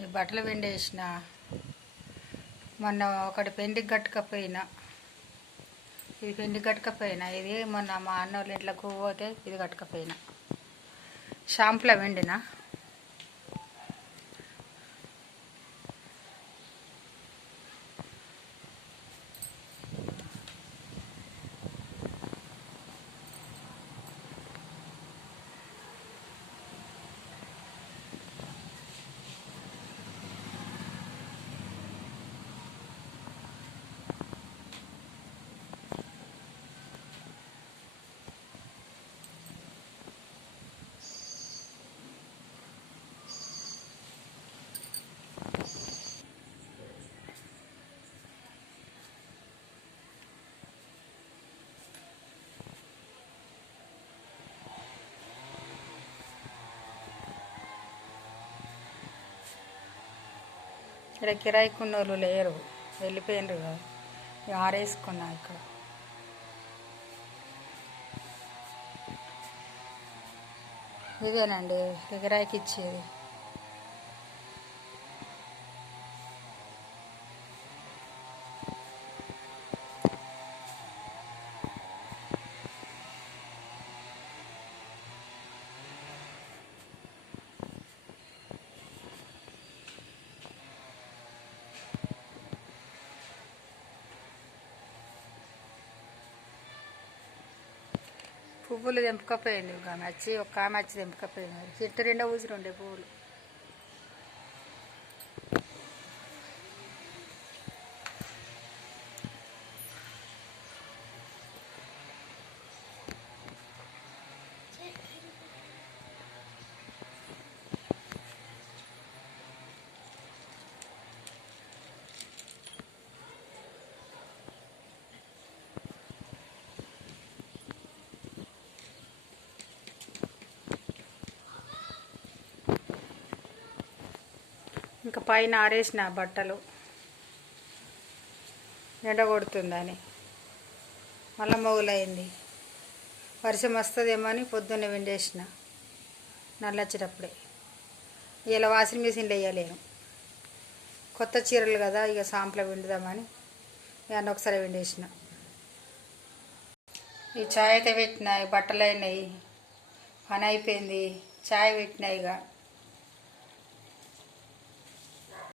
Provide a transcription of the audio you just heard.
ఈ బట్టలు పిండేసిన. మొన్న ఒకటి పెండికి కట్టుకపోయినా, ఇది పెండికి కట్టుకపోయినా. ఇది మొన్న మా అన్న వాళ్ళ ఇంట్లోకి పోతే ఇది కట్టుకపోయినా. షాంపులో వెండిన. ఇక్కడ కిరాయికి ఉన్నోళ్ళు లేరు, వెళ్ళిపోయినరు కదా. ఆరేసుకున్నా ఇక్కడ. ఇదేనండి కిరాయికి ఇచ్చేది. పువ్వులు తెంపుకపోయింది. ఒక ఆమె వచ్చి తెంపుకపోయింది. చెట్టు రెండో ఊసి ఉండే పువ్వులు. ఇంకా పైన ఆరేసిన బట్టలు ఎండ కొడుతుందని. మళ్ళీ మొగులైంది. వర్షం వస్తుందేమో అని పొద్దున్నే విండేసిన నల్లొచ్చేటప్పుడే. ఇలా వాషింగ్ మిషన్లో వేయలేను. కొత్త చీరలు కదా, ఇక సాంపులో విండుదామని దాన్ని ఒకసారి విండేసిన. ఈ చాయ్ అయితే పెట్టిన, బట్టలు అయినాయి, పని అయిపోయింది. చాయ్ పెట్టినా ఇక